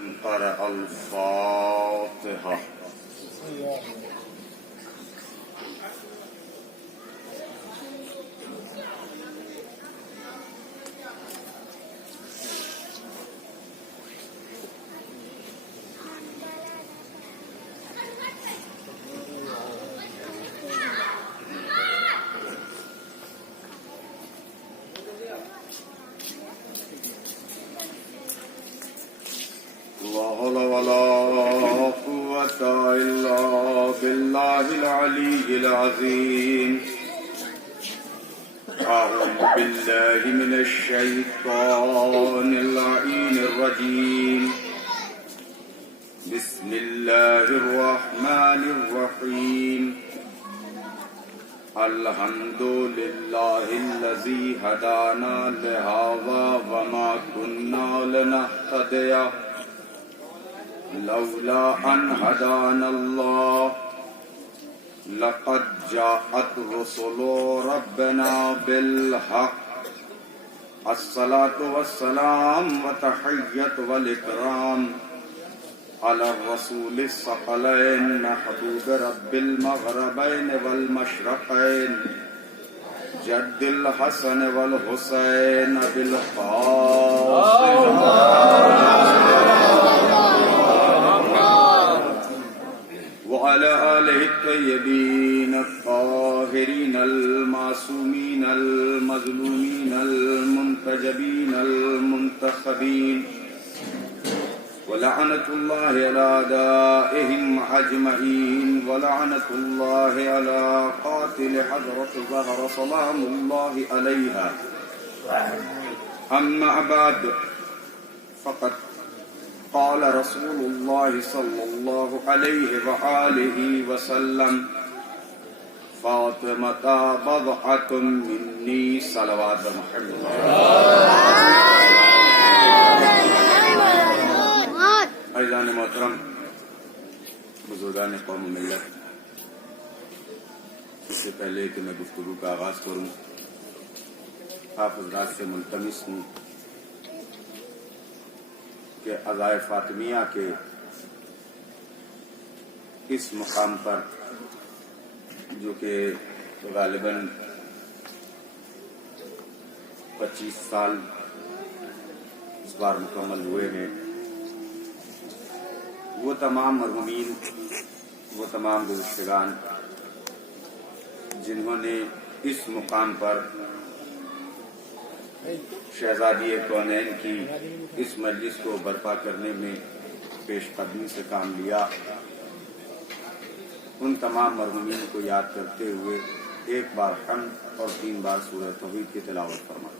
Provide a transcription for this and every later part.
من قرأ الفاتحة. لا حول ولا قوة إلا بالله العلي العظيم. أعوذ بالله من الشيطان اللعين الرجيم. بسم الله الرحمن الرحيم. الحمد لله الذي هدانا لهذا وما كنا لنهتدي لولا أن هدانا الله. لقد جاءت رسل ربنا بالحق. الصلاة والسلام وتحية والإكرام على الرسول الثقلين محبوب رب المغربين والمشرقين جد الحسن والحسين بالقاسم وعلى آله الطيبين الطاهرين المعصومين المظلومين المنتجبين المنتخبين ولعنة الله على أعدائهم أجمعين ولعنة الله على قاتل حضرة زهرة سلام الله عليها. أما بعد فقد قال رسول الله صلى الله عليه وآله وسلم فاطمة بضعة مني صلوات محمد. عزیزان محترم، بزرگان قوم و ملت، اس سے پہلے کہ میں گفتگو کا آغاز کروں آپ حضرات سے ملتمس ہوں کہ عزائے فاطمیہ کے اس مقام پر جو کہ غالباً 25 سال اس بار مکمل ہوئے ہیں، وہ تمام مرحومین، وہ تمام گزشتگان جنہوں نے اس مقام پر شہزادی کونین کی اس مجلس کو برپا کرنے میں پیش قدمی سے کام لیا، ان تمام مرحومین کو یاد کرتے ہوئے ایک بار حمد اور 3 بار سورہ توحید کی تلاوت فرمائیں.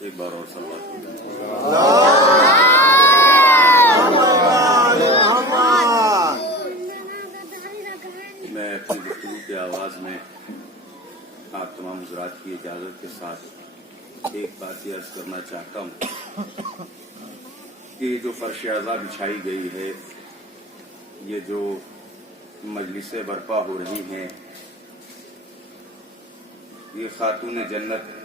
ایک بار اور صلوات میں اپنی گفتگو کی آواز میں آپ تمام حضرات کی اجازت کے ساتھ ایک بات یہ عرض کرنا چاہتا ہوں کہ جو فرش اعضا بچھائی گئی ہے، یہ جو مجلسیں برپا ہو رہی ہیں، یہ خاتون جنت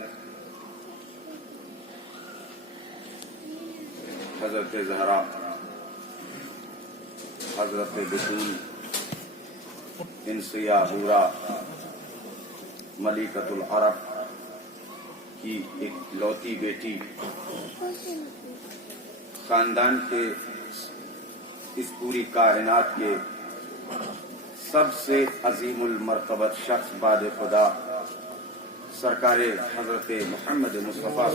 حضرت زہرا، حضرت بطول انسیہ حورا ملکۃ العرب کی ایک لوتی بیٹی، خاندان کے اس پوری کائنات کے سب سے عظیم المرتبت شخص بعد خدا سرکار حضرت محمد مصطفیٰ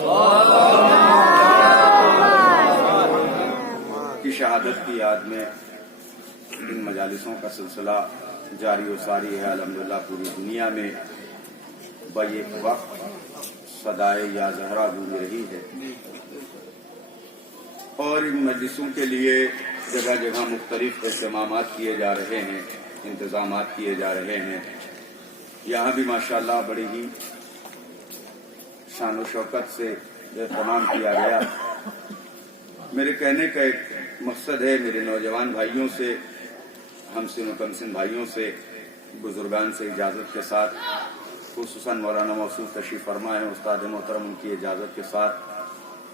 کی شہادت کی یاد میں ان مجالسوں کا سلسلہ جاری و ساری ہے الحمدللہ پوری دنیا میں بیک وقت صدائے یا زہرا گونج رہی ہے، اور ان مجلسوں کے لیے جگہ جگہ مختلف اہتمامات کیے جا رہے ہیں، انتظامات کیے جا رہے ہیں۔ یہاں بھی ماشاءاللہ بڑی ہی شان و شوکت سے اہتمام کیا گیا۔ میرے کہنے کا ایک مقصد ہے، میرے نوجوان بھائیوں سے، ہم سن و کم سن بھائیوں سے، بزرگان سے اجازت کے ساتھ، خصوصاً مولانا موصوف تشریف فرما ہے، استاد محترم، ان کی اجازت کے ساتھ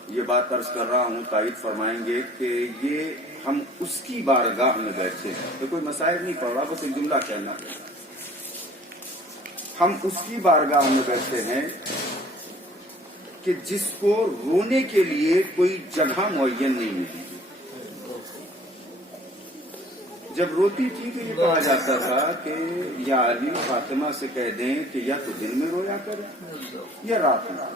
یہ بات عرض کر رہا ہوں، تائید فرمائیں گے کہ یہ ہم اس کی بارگاہ میں بیٹھے ہیں، تو کوئی مسائل نہیں پڑ رہا، بس ایک جملہ کہنا ہے، ہم اس کی بارگاہ میں بیٹھے ہیں کہ جس کو رونے کے لیے کوئی جگہ معین نہیں ملی۔ جب روتی تھی تو یہ کہا جاتا تھا کہ یا علی فاطمہ سے کہہ دیں کہ یا تو دن میں رویا کرے یا رات میں،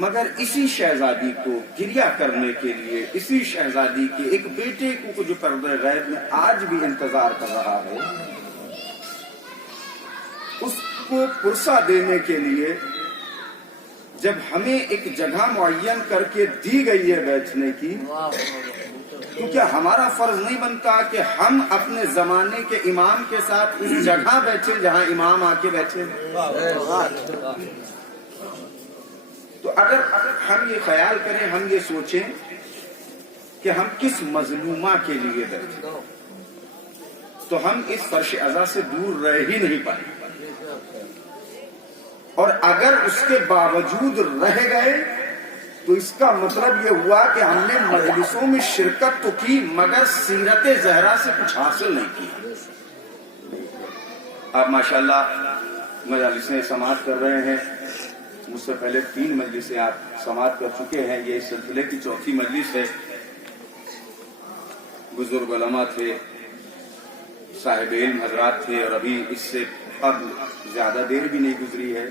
مگر اسی شہزادی کو گریہ کرنے کے لیے، اسی شہزادی کے ایک بیٹے کو جو پردہ غیب میں آج بھی انتظار کر رہا ہے، اس کو پرسہ دینے کے لیے جب ہمیں ایک جگہ معین کر کے دی گئی ہے بیٹھنے کی، تو کیا ہمارا فرض نہیں بنتا کہ ہم اپنے زمانے کے امام کے ساتھ اس جگہ بیٹھے جہاں امام آ کے بیٹھے ہیں؟ تو اگر ہم یہ خیال کریں، ہم یہ سوچیں کہ ہم کس مظلومہ کے لیے بیٹھے، تو ہم اس فرش عزا سے دور رہ ہی نہیں پائیں، اور اگر اس کے باوجود رہ گئے تو اس کا مطلب یہ ہوا کہ ہم نے مجلسوں میں شرکت تو کی مگر سیرت زہرا سے کچھ حاصل نہیں کی۔ آپ ماشاءاللہ مجالسیں سماعت کر رہے ہیں، مجھ سے پہلے 3 مجلسیں آپ سماعت کر چکے ہیں، یہ اس سلسلے کی 4تھی مجلس ہے۔ بزرگ علماء تھے، صاحب علم حضرات تھے، اور ابھی اس سے قبل زیادہ دیر بھی نہیں گزری ہے،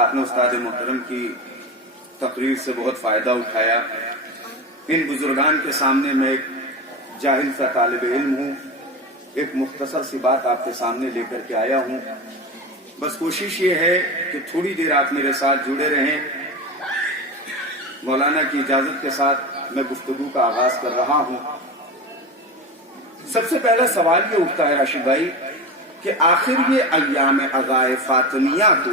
آپ نے استاد محترم کی تقریر سے بہت فائدہ اٹھایا۔ ان بزرگان کے سامنے میں ایک جاہل سا طالب علم ہوں، ایک مختصر سی بات آپ کے سامنے لے کر کے آیا ہوں، بس کوشش یہ ہے کہ تھوڑی دیر آپ میرے ساتھ جڑے رہیں۔ مولانا کی اجازت کے ساتھ میں گفتگو کا آغاز کر رہا ہوں۔ سب سے پہلا سوال یہ اٹھتا ہے راشد بھائی کہ آخر یہ ایام عزائے فاطمیہ کو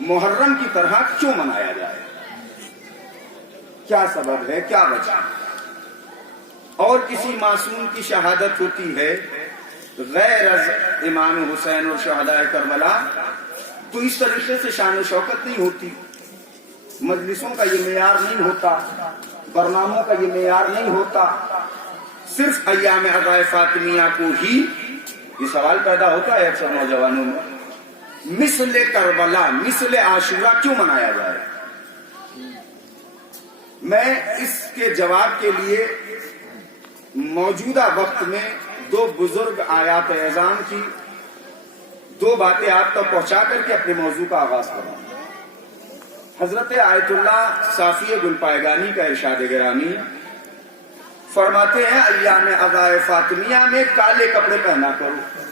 محرم کی طرح کیوں منایا جائے؟ کیا سبب ہے، کیا وجہ؟ اور کسی معصوم کی شہادت ہوتی ہے غیر از امام حسین اور شہدائے کربلا تو اس طریقے سے شان و شوکت نہیں ہوتی، مجلسوں کا یہ معیار نہیں ہوتا، برناموں کا یہ معیار نہیں ہوتا، صرف ایام عزائے فاطمیہ کو ہی یہ سوال پیدا ہوتا ہے اکثر نوجوانوں میں، مثل کربلا، مثل عاشورہ کیوں منایا جائے؟ میں اس کے جواب کے لیے موجودہ وقت میں 2 بزرگ آیات اعظام کی 2 باتیں آپ تک پہنچا کر کے اپنے موضوع کا آغاز کروں۔ حضرت آیت اللہ صافی گلپائگانی کا ارشاد گرامی فرماتے ہیں ایام عزائے فاطمیہ میں کالے کپڑے پہنا کرو،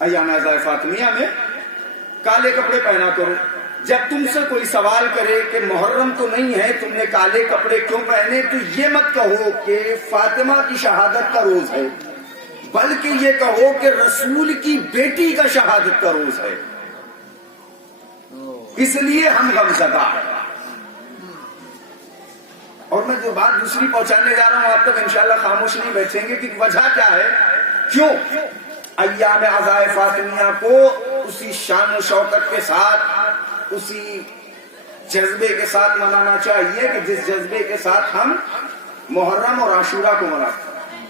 ایام عزائے فاطمیہ میں کالے کپڑے پہنا کرو۔ جب تم سے کوئی سوال کرے کہ محرم تو نہیں ہے، تم نے کالے کپڑے کیوں پہنے، تو یہ مت کہو کہ فاطمہ کی شہادت کا روز ہے، بلکہ یہ کہو کہ رسول کی بیٹی کا شہادت کا روز ہے، اس لیے ہم غمزدہ ہیں۔ اور میں جو بات دوسری پہنچانے جا رہا ہوں آپ تک انشاءاللہ خاموش نہیں بیٹھیں گے کہ وجہ کیا ہے، کیوں ایام عزائے فاطمیہ کو اسی شان و شوکت کے ساتھ، اسی جذبے کے ساتھ منانا چاہیے کہ جس جذبے کے ساتھ ہم محرم اور عاشورہ کو مناتے ہیں۔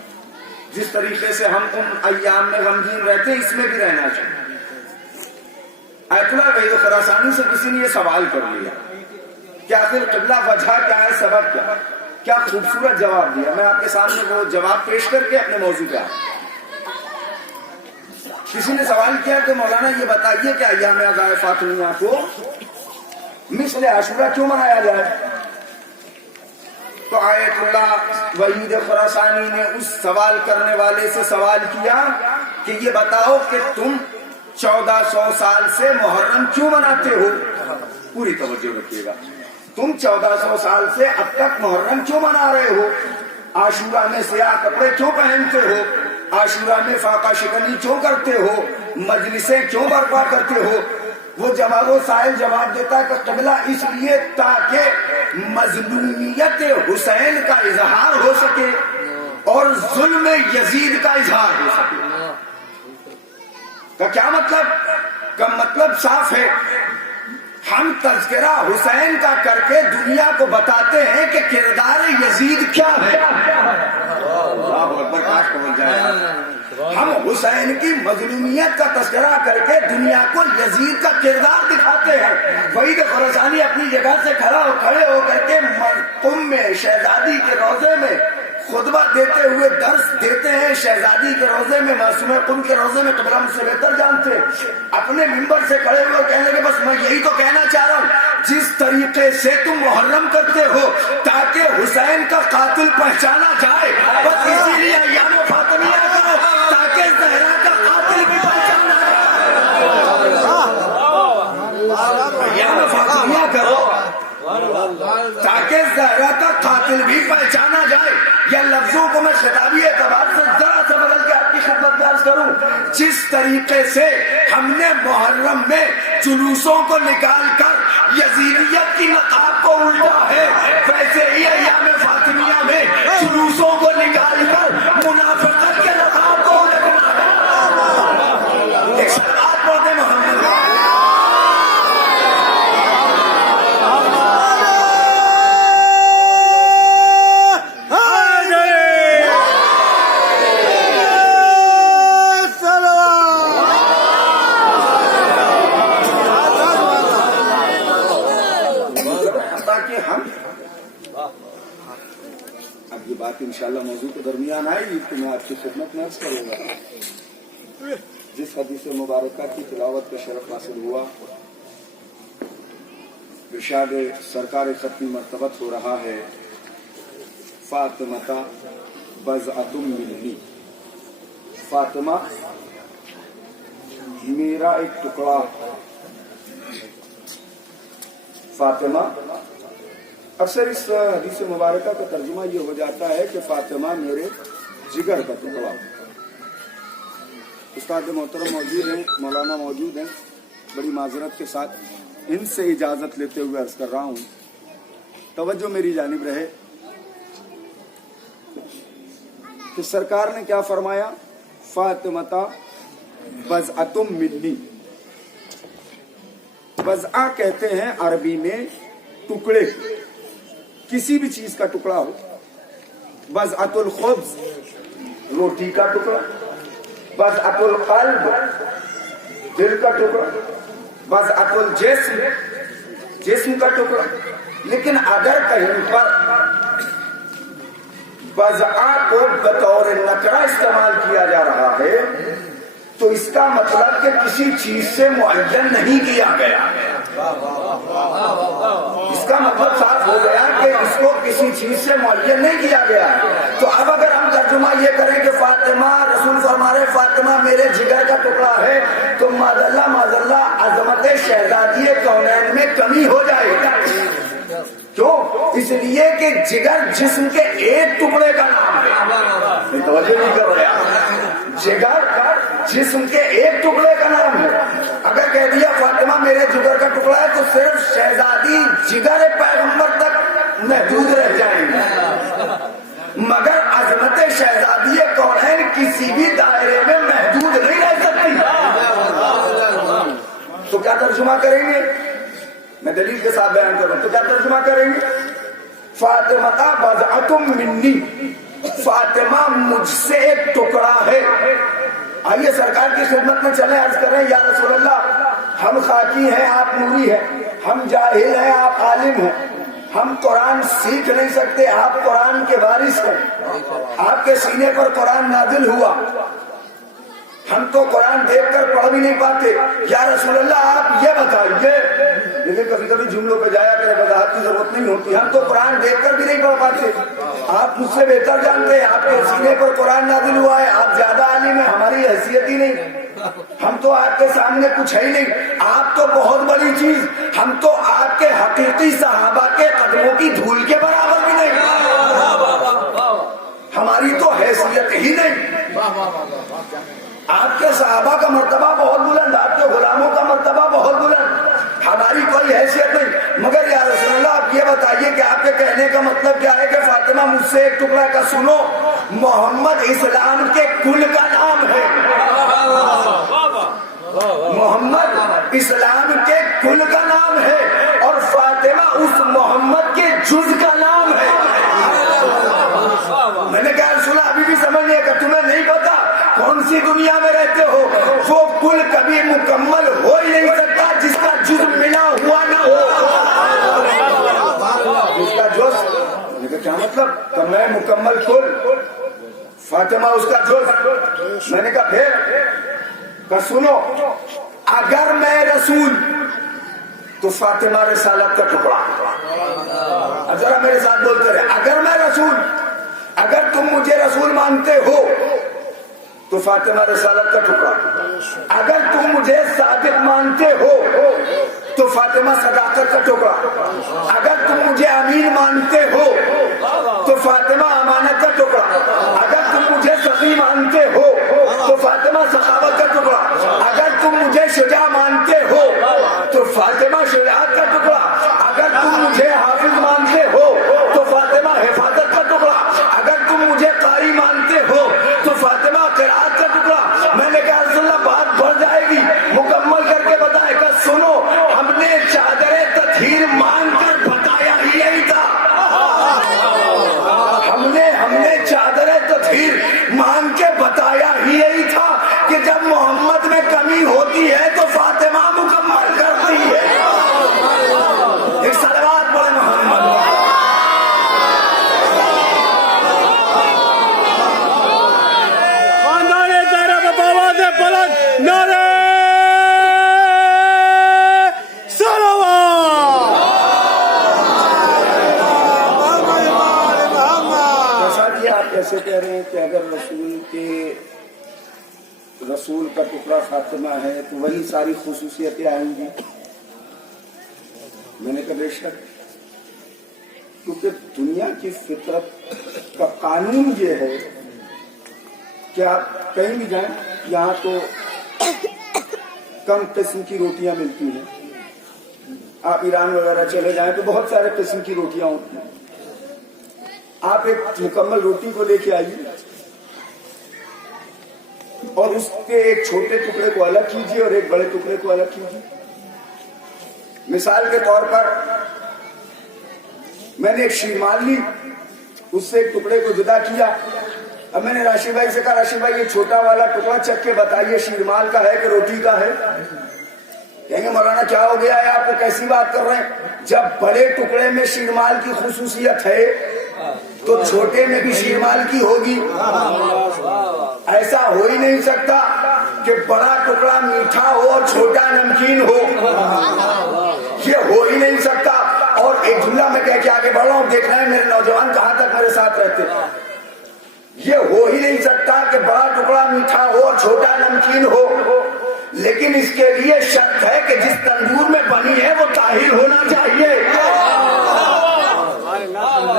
جس طریقے سے ہم ان ایام میں غمگین رہتے ہیں، اس میں بھی رہنا چاہیے۔ آیت اللہ وحید خراسانی سے کسی نے یہ سوال کر لیا کہ آخر قبلہ وجہ کیا ہے، سبب کیا ہے؟ کیا خوبصورت جواب دیا۔ میں آپ کے سامنے وہ جواب پیش کر کے اپنے موضوع پہ آیا۔ کسی نے سوال کیا کہ مولانا یہ بتائیے کہ ایام عزائے فاطمیہ کو مثل عاشورہ کیوں منایا جائے؟ تو آیت اللہ وحید خراسانی نے اس سوال کرنے والے سے سوال کیا کہ یہ بتاؤ کہ تم 1400 سال سے محرم کیوں مناتے ہو؟ پوری توجہ رکھیے گا. تم 1400 سال سے اب تک محرم کیوں منا رہے ہو؟ عاشورہ میں سیاہ کپڑے کیوں پہنتے ہو؟ عاشورہ میں فاقہ شکنی کیوں کرتے ہو؟ مجلسیں کیوں برپا کرتے ہو؟ وہ سائل جواب دیتا ہے کہ قبلہ اس لیے تاکہ مظلومیت حسین کا اظہار ہو سکے اور ظلم یزید کا اظہار ہو سکے. کا کیا مطلب؟ کا مطلب صاف ہے. ہم تذکرہ حسین کا کر کے دنیا کو بتاتے ہیں کہ کردار یزید کیا ہے. ہم حسین کی مظلومیت کا تذکرہ کر کے دنیا کو یزید کا کردار دکھاتے ہیں. وحید خراسانی اپنی جگہ سے کھڑے ہو کر کے قم میں شہزادی کے روضے میں خطبہ دیتے ہوئے درس دیتے ہیں. شہزادی کے روضے میں، معصوم قم کے روضے میں، قبلہ مجھ سے بہتر جانتے ہیں. اپنے ممبر سے کھڑے ہوئے کہنے لگے بس میں یہی تو کہنا چاہ رہا ہوں، جس طریقے سے تم محرم کرتے ہو تاکہ حسین کا قاتل پہچانا جائے، بس اسی لیے ایام فاطمیہ کرو تاکہ زہرا کا قاتل بھی پہچانا جائے. ایام فاطمیہ کرو تاکہ زہرا کا قاتل بھی پہچانا جائے. یا لفظوں کو میں خطابی اعتبار سے ذرا سا بدل کے آپ کی خدمت میں عرض کروں، جس طریقے سے ہم نے محرم میں جلوسوں کو نکال کر یزیدیت کی نقاب کو الٹا ہے، ویسے ہی ایام فاطمیہ میں جلوسوں کو نکال کر منافقت کے نقاب کو الٹنا ہے. ایک شرعات پڑھتے محمد انشاءاللہ موضوع کے درمیان آئے گی تو میں آپ کی خدمت میں عرض کروں گا. جس حدیث مبارکہ کی تلاوت کا شرف حاصل ہوا، ارشاد سرکار ختمی مرتبت ہو رہا ہے، فاطمہ بضعۃ منی، فاطمہ میرا ایک ٹکڑا. فاطمہ اکثر اس حدیث مبارکہ کا ترجمہ یہ ہو جاتا ہے کہ فاطمہ میرے جگر کا ٹکڑا. استاد محترم موجود ہیں، مولانا موجود ہیں، بڑی معذرت کے ساتھ ان سے اجازت لیتے ہوئے عرض کر رہا ہوں، توجہ میری جانب رہے کہ سرکار نے کیا فرمایا، فاطمہ بضعۃ منی. بضعہ کہتے ہیں عربی میں ٹکڑے، کسی بھی چیز کا ٹکڑا ہو. بضعۃ الخبز روٹی کا ٹکڑا، بضعۃ القلب دل کا ٹکڑا، بضعۃ الجسم جسم کا ٹکڑا. لیکن اگر کہیں پر بضعہ کو بطور نکرہ استعمال کیا جا رہا ہے تو اس کا مطلب کہ کسی چیز سے معین نہیں کیا گیا. اس کا مطلب صاف ہو گیا کہ اس کو کسی چیز سے معین نہیں کیا گیا. تو اب اگر ہم ترجمہ یہ کریں کہ فاطمہ، رسول فرما رہے فاطمہ میرے جگر کا ٹکڑا ہے، تو معذاللہ عظمت شہزادی کونین میں کمی ہو جائے گی. کیوں؟ اس لیے کہ جگر جسم کے ایک ٹکڑے کا نام ہے. توجہ نہیں کر رہے. جگر جسم کے ایک ٹکڑے کا نام ہے. اگر کہہ دیا فاطمہ میرے جگر کا ٹکڑا ہے تو صرف شہزادی جگر پیغمبر تک محدود رہ جائیں گے، مگر عظمت شہزادی کونین کسی بھی دائرے میں محدود نہیں رہ سکتی. تو کیا ترجمہ کریں گے؟ میں دلیل کے ساتھ بیان کروں تو کیا ترجمہ کریں گے؟ فاطمہ بضعۃ منی، فاطمہ مجھ سے ایک ٹکڑا ہے. آئیے سرکار کی خدمت میں چلیں، عرض کریں یا رسول اللہ ہم خاکی ہیں آپ نوری ہیں، ہم جاہل ہیں آپ عالم ہیں، ہم قرآن سیکھ نہیں سکتے آپ قرآن کے وارث ہیں، آپ کے سینے پر قرآن نازل ہوا، ہم تو قرآن دیکھ کر پڑھ بھی نہیں پاتے. یا رسول اللہ آپ یہ بتائیے, لیکن کبھی کبھی جملوں پہ جایا کرے, وضاحت کی ضرورت نہیں ہوتی. ہم تو قرآن دیکھ کر بھی نہیں پڑھ پاتے. آپ مجھ سے بہتر جانتے ہیں, آپ کے سینے پر قرآن نازل ہوا ہے, آپ زیادہ عالم ہیں, ہماری حیثیت ہی نہیں. ہم تو آپ کے سامنے کچھ ہے ہی نہیں. آپ تو بہت بڑی چیز, ہم تو آپ کے حقیقی صحابہ کے قدموں کی دھول کے برابر بھی نہیں. ہماری تو حیثیت ہی نہیں. آپ کے صحابہ کا مرتبہ بہت بلند, آپ کے غلاموں کا مرتبہ بہت بلند, ہماری کوئی حیثیت نہیں. مگر یا رسول اللہ آپ یہ بتائیے کہ آپ کے کہنے کا مطلب کیا ہے کہ فاطمہ مجھ سے ایک ٹکڑا کا سنو, محمد اسلام کے کل کا نام ہے. محمد اسلام کے کل کا نام ہے اور فاطمہ اس محمد کے جز کا نام ہے. میں نے کہا رسول اللہ ابھی بھی سمجھنے کا تمہیں نہیں پتا, کون سی دنیا میں رہتے ہو, وہ کل کبھی مکمل ہو ہی نہیں سکتا جس کا جز ملا ہوا نہ ہو. اس کا جز, میں نے کہا کیا مطلب, کہ میں مکمل کل, فاطمہ اس کا جز. میں نے کہا پھر, کہ سنو, اگر میں رسول تو فاطمہ رسالت کا ٹکڑا. اب ذرا میرے ساتھ بولتے رہے, اگر میں رسول, اگر تم مجھے رسول مانتے ہو تو فاطمہ رسالت کا ٹکڑا. اگر تم مجھے صادق مانتے ہو تو فاطمہ صداقت کا ٹکڑا. اگر تم مجھے امین مانتے ہو تو فاطمہ امانت کا ٹکڑا. اگر تم مجھے سخی مانتے ہو تو فاطمہ سخاوت کا ٹکڑا. اگر تم مجھے شجاع مانتے ہو تو فاطمہ شجاعت کا ٹکڑا. اگر تم مجھے حافظ مانتے ہو تو فاطمہ حفاظت کا ٹکڑا. اگر تم مجھے قاری مانتے ہو تو فاطمہ قرات کا ٹکڑا. میں نے کہا رسول اللہ بات بڑھ جائے گی, مکمل کر کے بتائے گا. سنو, ہم نے چادر تطہیر مانگ کر بتایا ہی یہی تھا. ہم نے چادر تطہیر مانگ کے بتایا ہی یہی تھا کہ جب محمد میں کمی ہوتی ہے تو فاطمہ مکمل کرتی ہے. ایک صلوات پڑھے محمد. ایسے کہہ رہے ہیں کہ اگر رسول کا ٹکڑا فاطمہ ہے تو وہی ساری خصوصیتیں آئیں گی. میں نے کہا بے شک, کیونکہ دنیا کی فطرت کا قانون یہ ہے کہ آپ کہیں بھی جائیں, یہاں تو کم قسم کی روٹیاں ملتی ہیں. آپ ایران وغیرہ چلے جائیں تو بہت سارے قسم کی روٹیاں ہوتی ہیں. آپ ایک مکمل روٹی کو لے کے آئیے اور اس کے ایک چھوٹے ٹکڑے کو الگ کیجیے اور ایک بڑے ٹکڑے کو الگ کیجیے. مثال کے طور پر میں نے ایک شیرمال لی, اس سے ایک ٹکڑے کو جدا کیا. اب میں نے راشد بھائی سے کہا راشد بھائی یہ چھوٹا والا ٹکڑا چکھ کے بتائیے شیرمال کا ہے کہ روٹی کا ہے. کہیں گے مولانا کیا ہو گیا ہے, آپ کو کیسی بات کر رہے ہیں. جب بڑے ٹکڑے میں شیرمال کی خصوصیت ہے تو چھوٹے میں بھی شیرمال کی ہوگی. ایسا ہو ہی نہیں سکتا کہ بڑا ٹکڑا میٹھا ہو اور چھوٹا نمکین ہو. یہ ہو ہی نہیں سکتا. اور ایک جملہ میں کہہ کے آگے بڑھ رہا ہوں, دیکھ رہے ہیں میرے نوجوان کہاں تک میرے ساتھ رہتے. یہ ہو ہی نہیں سکتا کہ بڑا ٹکڑا میٹھا ہو اور چھوٹا نمکین ہو. لیکن اس کے لیے شرط ہے کہ جس تندور میں بنی ہے وہ طاہر ہونا چاہیے.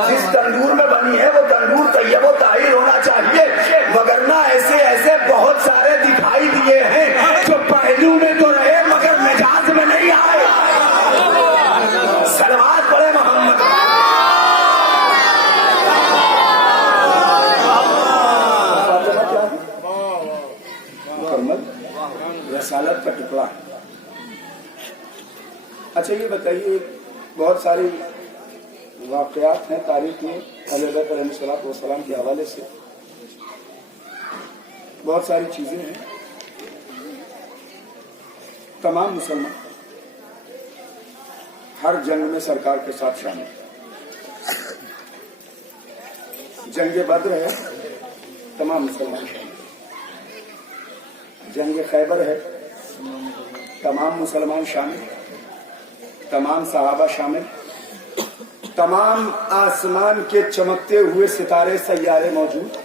جس تندور میں بنی ہے وہ تندور طیب و طاہر ہونا چاہیے. وگرنہ ایسے بہت سارے دکھائی دیے ہیں جو پہلو میں تو رہے مگر مجاز میں نہیں آئے. صلوات پڑھے محمد. رسالت کا ٹکڑا. اچھا یہ بتائیے, بہت ساری واقعات ہیں تاریخ میں حضرت علیہ الصلوۃ والسلام کے حوالے سے, بہت ساری چیزیں ہیں. تمام مسلمان ہر جنگ میں سرکار کے ساتھ شامل. جنگ بدر ہے, تمام مسلمان شامل. جنگ خیبر ہے، تمام مسلمان شامل، تمام صحابہ شامل، تمام آسمان کے چمکتے ہوئے ستارے سیارے موجود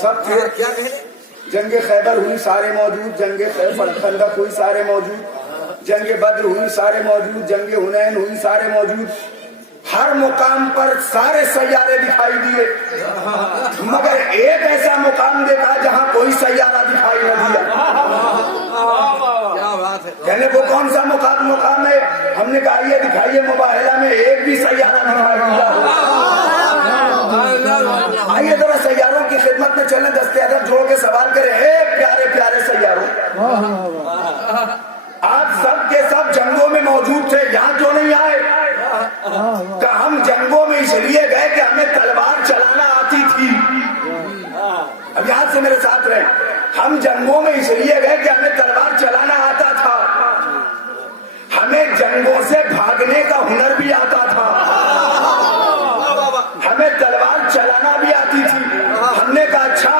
سب تھے۔ جنگ خیبر ہوئی سارے موجود، جنگ خندق ہوئی سارے موجود، جنگ بدر ہوئی سارے موجود، جنگ حنین ہوئی سارے موجود۔ ہر مقام پر سارے سیارے دکھائی دیے، مگر ایک ایسا مقام دیکھا جہاں کوئی سیارہ دکھائی نہ دیا۔ کہنے وہ کون سا مقام ہے؟ ہم نے کہا یہ دکھائیے مباہلہ میں ایک بھی سیارہ دکھائی دیا۔ آئیے ذرا سیاروں کی خدمت میں چلیں، دستے ادب جوڑ کے سوال کریں، اے پیارے پیارے سیاروں، آپ سب کے سب جنگوں میں موجود تھے، یہاں کیوں نہیں آئے؟ کہ ہم جنگوں میں اس لیے گئے کہ ہمیں تلوار چلانا آتی تھی۔ اب یاد سے میرے ساتھ رہیں، ہم جنگوں میں اس لیے گئے کہ ہمیں تلوار چلانا آتا تھا، ہمیں جنگوں سے بھاگنے کا ہنر بھی آتا تھا، ہمیں تلوار چلانا بھی آتی تھی۔ ہم نے کہا اچھا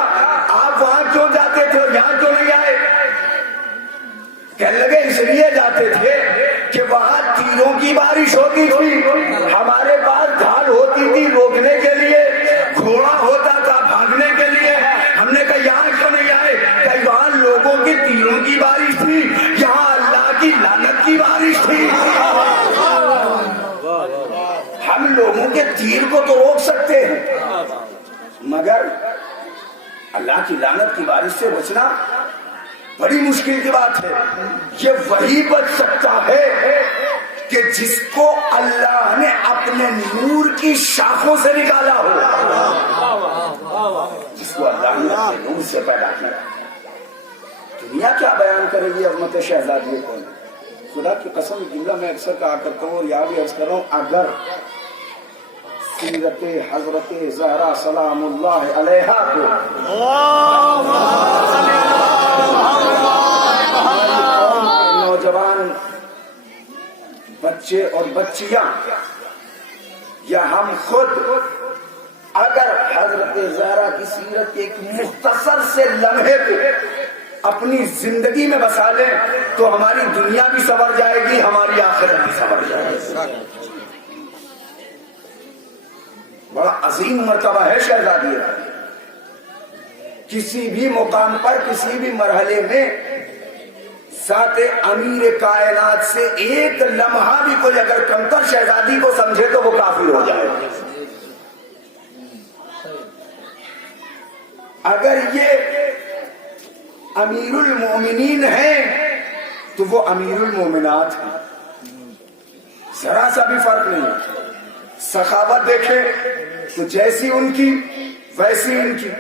آپ وہاں کیوں جاتے تھے اور یہاں کیوں نہیں آئے؟ کہنے لگے اس لیے جاتے تھے کہ وہاں تیروں کی بارش ہوتی تھی، ہمارے پاس ڈھال ہوتی تھی روکنے کے لیے، گھوڑا ہوتا تھا بھاگنے کے لیے۔ ہم نے کہا یہاں کیوں نہیں آئے؟ کہ وہاں لوگوں کی تیروں کی بارش تھی، یہاں اللہ کی لعنت کی بارش تھی۔ ہم لوگوں کے تیر کو تو روک سکتے ہیں، مگر اللہ کی لعنت کی بارش سے بچنا بڑی مشکل کی بات ہے۔ یہ وہی بچ سکتا ہے کہ جس کو اللہ نے اپنے نور کی شاخوں سے نکالا ہو، جس کو اللہ نے اپنے نور سے پیدا کیا۔ دنیا کیا بیان کرے گی عظمت شہزادی کو؟ خدا کی قسم باللہ میں اکثر کہا کرتا ہوں اور یہاں بھی عرض کر رہا ہوں، اگر سیرت حضرت زہرا سلام اللہ علیہا کو نوجوان بچے اور بچیاں یا ہم خود اگر حضرت زہرا کی سیرت کے ایک مختصر سے لمحے پہ اپنی زندگی میں بسا لیں تو ہماری دنیا بھی سنور جائے گی، ہماری آخرت بھی سنور جائے گی۔ بڑا عظیم مرتبہ ہے شہزادی کا۔ کسی بھی مقام پر کسی بھی مرحلے میں ذات امیر کائنات سے ایک لمحہ بھی کوئی اگر کمتر شہزادی کو سمجھے تو وہ کافر ہو جائے۔ اگر یہ امیر المومنین ہیں تو وہ امیر المومنات ہیں، ذرا سا بھی فرق نہیں۔ سخاوت دیکھے تو جیسی ان کی ویسی ان کی،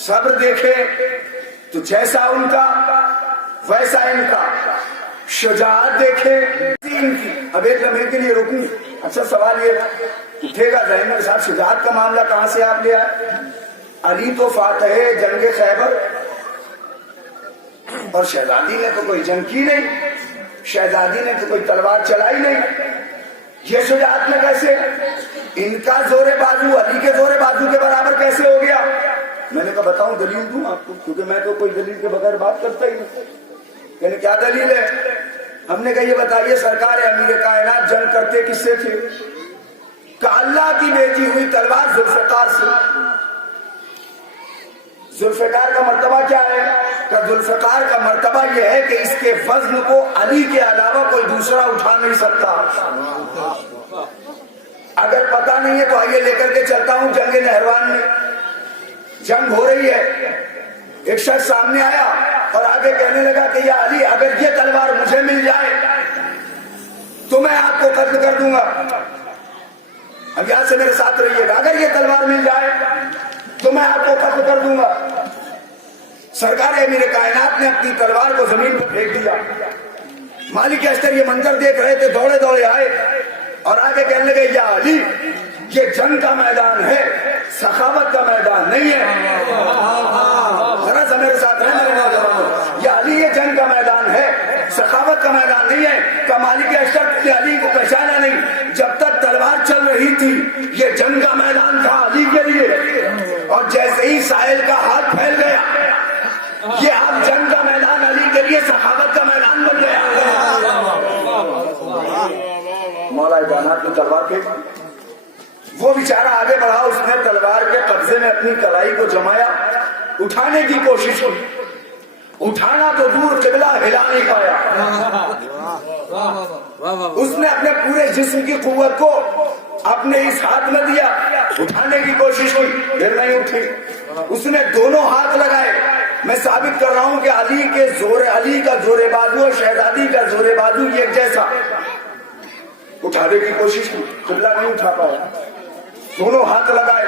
صبر دیکھے تو جیسا ان کا ویسا ان کا، شجاعت دیکھے ان کی۔ اب ایک لمحے کے لیے رکنی، اچھا سوال یہ اٹھے گا ذہن میں صاحب، شجاعت کا معاملہ کہاں سے آپ لے آئے؟ علی تو فاتح جنگ خیبر، اور شہزادی نے تو کوئی جنگ کی نہیں، شہزادی نے تو کوئی تلوار چلائی نہیں، یہ شجاعت میں کیسے؟ ان کا زور بازو علی کے زور بازو کے برابر کیسے ہو گیا؟ میں نے کہا بتاؤں دلیل دوں آپ کو، کیونکہ میں تو کوئی دلیل کے بغیر بات کرتا ہی نہیں۔ یعنی کیا دلیل ہے؟ ہم نے کہا یہ بتائیے سرکار امیر کائنات جنگ کرتے کس سے تھے؟ کہ اللہ کی بھیجی ہوئی تلوار ذوالفقار سے۔ ذوالفقار کا مرتبہ کیا ہے؟ کہ ذوالفقار کا مرتبہ یہ ہے کہ اس کے وزن کو علی کے علاوہ کوئی دوسرا اٹھا نہیں سکتا۔ اگر پتہ نہیں ہے تو آئیے لے کر کے چلتا ہوں جنگ نہروان میں، جنگ ہو رہی ہے، ایک شخص سامنے آیا اور آگے کہنے لگا کہ یا علی اگر یہ تلوار مجھے مل جائے تو میں آپ کو قتل کر دوں گا۔ اب یہاں سے میرے ساتھ رہیے گا، اگر یہ تلوار مل جائے تو میں آپ کو قتل کر دوں گا۔ سرکار امیر کائنات نے اپنی تلوار کو زمین پر پھینک دیا۔ مالک اشتر یہ منظر دیکھ رہے تھے، دوڑے دوڑے آئے اور آگے کہنے لگے یا علی یہ جنگ کا میدان ہے، سخاوت کا میدان نہیں ہے۔ ذرا سا میرے ساتھ رہے میرے نوجوانوں، یا علی یہ جنگ کا میدان ہے، سخاوت کا میدان نہیں ہے۔ کہ مالک اشتر نے علی کو پہچانا نہیں، جب تک تلوار چل رہی تھی یہ جنگ کا میدان تھا علی کے لیے، اور جیسے ہی ساحل کا ہاتھ پھیل گیا. یہ اب جنگ کا میدان علی کے لیے سخاوت کا میدان بن گیا. مولا بانات نے تلوار پھینک, وہ بیچارہ آگے بڑھا, اس نے تلوار کے قبضے میں اپنی کلائی کو جمایا, اٹھانے کی کوشش کی. اٹھانا تو دور, قبلہ ہلا نہیں پایا. اس نے اپنے پورے جسم کی قوت کو اپنے اس ہاتھ میں دیا, اٹھانے کی کوشش کی, پھر نہیں اٹھی. اس نے دونوں ہاتھ لگائے. میں ثابت کر رہا ہوں کہ علی کا زور بازو اور شہزادی کا زور بازو ایک جیسا. اٹھانے کی کوشش کی, قبلہ نہیں اٹھا پایا. دونوں ہاتھ لگائے,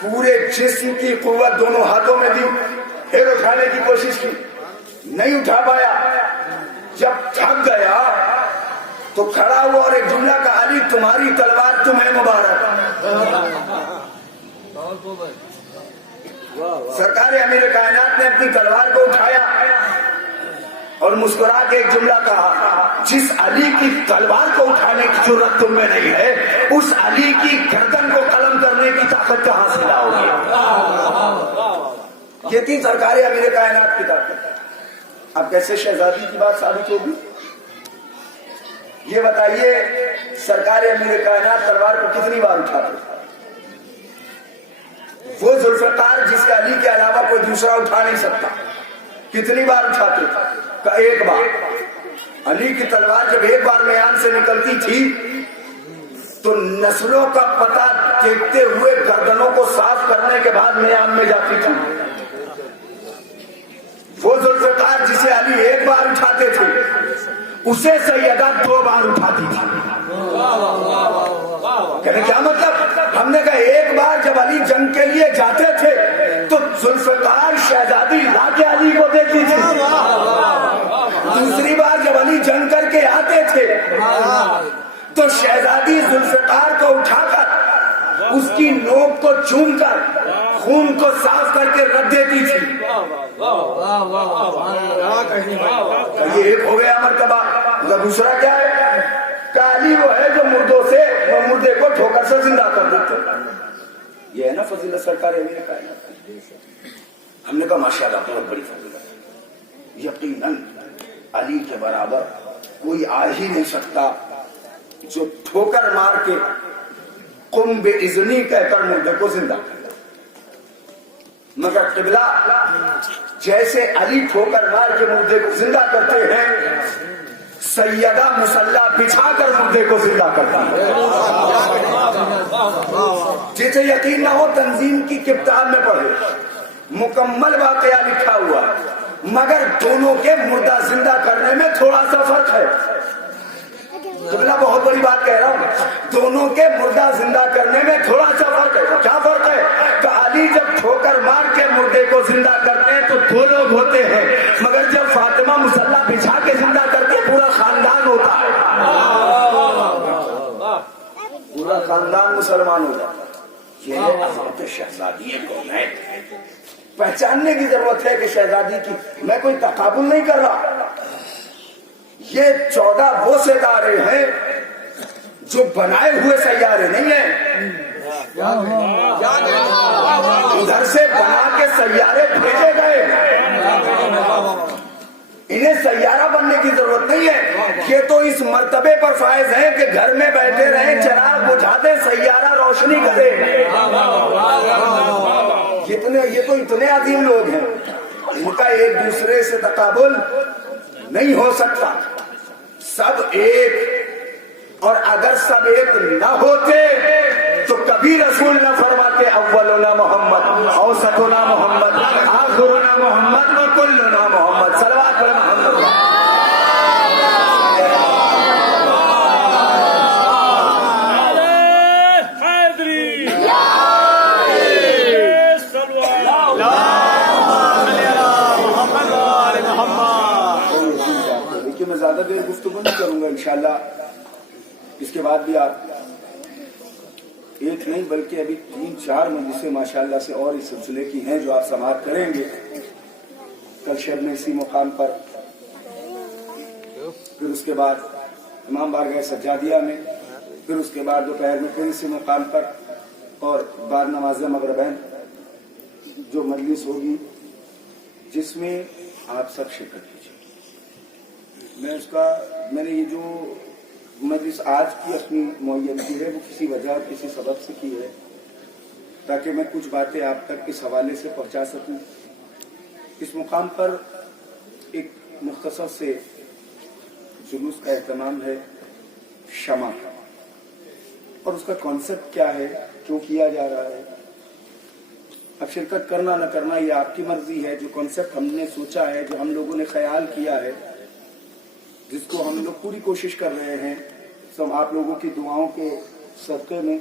پورے جسم کی قوت دونوں ہاتھوں میں دی, پھر اٹھانے کی کوشش کی, نہیں اٹھا پایا. جب تھک گیا تو کھڑا ہوا اور ایک جملہ کہا, علی تمہاری تلوار تمہیں مبارک. سرکار امیر کائنات نے اپنی تلوار کو اٹھایا اور مسکرا کے ایک جملہ کہا, جس علی کی تلوار کو اٹھانے کی ضرورت تم میں نہیں ہے, اس علی کی گردن کو قلم کرنے کی طاقت کہاں سے لاؤ گے. یہ تھی سرکار امیر کائنات کی طاقت. اب کیسے شہزادی کی بات ثابت ہوگی؟ یہ بتائیے, سرکار امیر کائنات تلوار کو کتنی بار اٹھاتے؟ وہ ذوالفقار جس کا علی کے علاوہ کوئی دوسرا اٹھا نہیں سکتا, کتنی بار اٹھاتے؟ ایک بار. علی کی تلوار جب ایک بار میان سے نکلتی تھی تو نسلوں کا پتہ دیکھتے ہوئے گردنوں کو صاف کرنے کے بعد میان میں جاتی تھی. وہ ذوالفقار جسے علی ایک بار اٹھاتے تھے, اسے سیدہ 2 بار اٹھاتی تھی. کہنے کیا مطلب؟ ہم نے کہا ایک بار جب علی جنگ کے لیے جاتے تھے تو ذوالفقار شہزادی لا کے علی کو دیتی تھی. دوسری بار جب علی جنگ کر کے آتے تھے تو شہزادی ذوالفقار کو اٹھا کر اس کی نوک کو چوم کر خون کو صاف کر کے رکھ دیتی تھی. یہ ایک ہو گیا مرتبہ. دوسرا کیا ہے؟ کہ علی وہ ہے جو مردے کو ٹھوکر سے زندہ کر دیتے. یہ ہے نا فضیلت سرکار امیر کائنات. ہم نے کہا ماشاءاللہ بہت بڑی فضیلت. یقیناً علی کے برابر کوئی آ ہی نہیں سکتا جو ٹھوکر مار کے قم باذنی کہہ کر مردے کو زندہ کر. مگر قبلہ جیسے علی ٹھوکر مار کے مردے کو زندہ کرتے ہیں, سیدہ مصلی بچھا کر مردے کو زندہ کرتا ہے. جسے یقین نہ ہو تنظیم کی کتاب میں پڑھے, مکمل واقعہ لکھا ہوا, مگر دونوں کے مردہ زندہ کرنے میں تھوڑا سا فرق ہے. قبلہ بہت بڑی بات کہہ رہا ہوں, دونوں کے مردہ زندہ کرنے میں تھوڑا سا فرق ہے. کیا فرق ہے؟ کہ علی جب ٹھوکر مار کے مردے کو زندہ کرتے ہیں تو 2 لوگ ہوتے ہیں, مگر جب فاطمہ مصلی بچھا کے زندہ کرتے ہیں پورا خاندان ہوتا ہے. پورا خاندان مسلمان ہو جاتا ہے. یہ عظمت شہزادی کون ہے؟ پہچاننے کی ضرورت ہے کہ شہزادی کی میں کوئی تقابل نہیں کر رہا. یہ 14 وہ ستارے ہیں جو بنائے ہوئے سیارے نہیں ہیں. ادھر سے بنا کے سیارے بھیجے گئے. انہیں سیارہ بننے کی ضرورت نہیں ہے. یہ تو اس مرتبے پر فائز ہیں کہ گھر میں بیٹھے رہیں, چراغ بجھا دیں, سیارہ روشنی کرے. یہ تو اتنے عظیم لوگ ہیں, ان کا ایک دوسرے سے تقابل نہیں ہو سکتا. سب ایک, اور اگر سب ایک نہ ہوتے تو کبھی رسول نہ فرماتے اولنا محمد, اوسطنا محمد, آخرنا محمد, وکلنا محمد. صلوات پر محمد. میں زیادہ دیر گفتگو نہیں کروں گا انشاءاللہ. اس کے بعد بھی آپ ایک نہیں بلکہ ابھی 3-4 مجلسیں ماشاءاللہ سے اور اس سلسلے کی ہیں جو آپ سماعت کریں گے. کل شب میں اسی مقام پر, پھر اس کے بعد امام بارگاہ سجادیہ میں, پھر اس کے بعد دوپہر میں پھر اسی مقام پر, اور بعد نماز مغربین جو مجلس ہوگی جس میں آپ سب شرکت کیجیے. میں نے یہ جو مجلس آج کی اپنی معین کی ہے وہ کسی وجہ کسی سبب سے کی ہے تاکہ میں کچھ باتیں آپ تک اس حوالے سے پہنچا سکوں. اس مقام پر ایک مختصر سے جلوس کا اہتمام ہے شمع کا، اور اس کا کانسیپٹ کیا ہے، کیوں کیا جا رہا ہے. اب شرکت کرنا نہ کرنا یہ آپ کی مرضی ہے. جو کانسیپٹ ہم نے سوچا ہے، جو ہم لوگوں نے خیال کیا ہے، جس کو ہم لوگ پوری کوشش کر رہے ہیں، سب آپ لوگوں کی دعاؤں کے صدقے میں،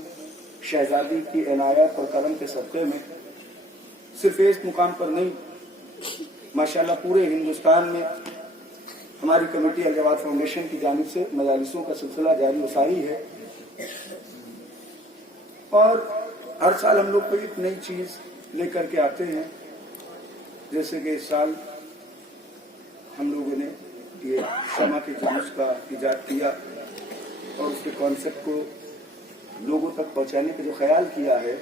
شہزادی کی عنایت اور کرم کے صدقے میں، صرف اس مقام پر نہیں، ماشاءاللہ پورے ہندوستان میں ہماری کمیٹی الجواد فاؤنڈیشن کی جانب سے مجالسوں کا سلسلہ جاری و ساری ہے. اور ہر سال ہم لوگ کوئی ایک نئی چیز لے کر کے آتے ہیں. جیسے کہ اس سال ہم لوگوں نے یہ شمع کے جلوس کا ایجاد کیا اور اس کے کانسیپٹ کو لوگوں تک پہنچانے کا جو خیال کیا ہے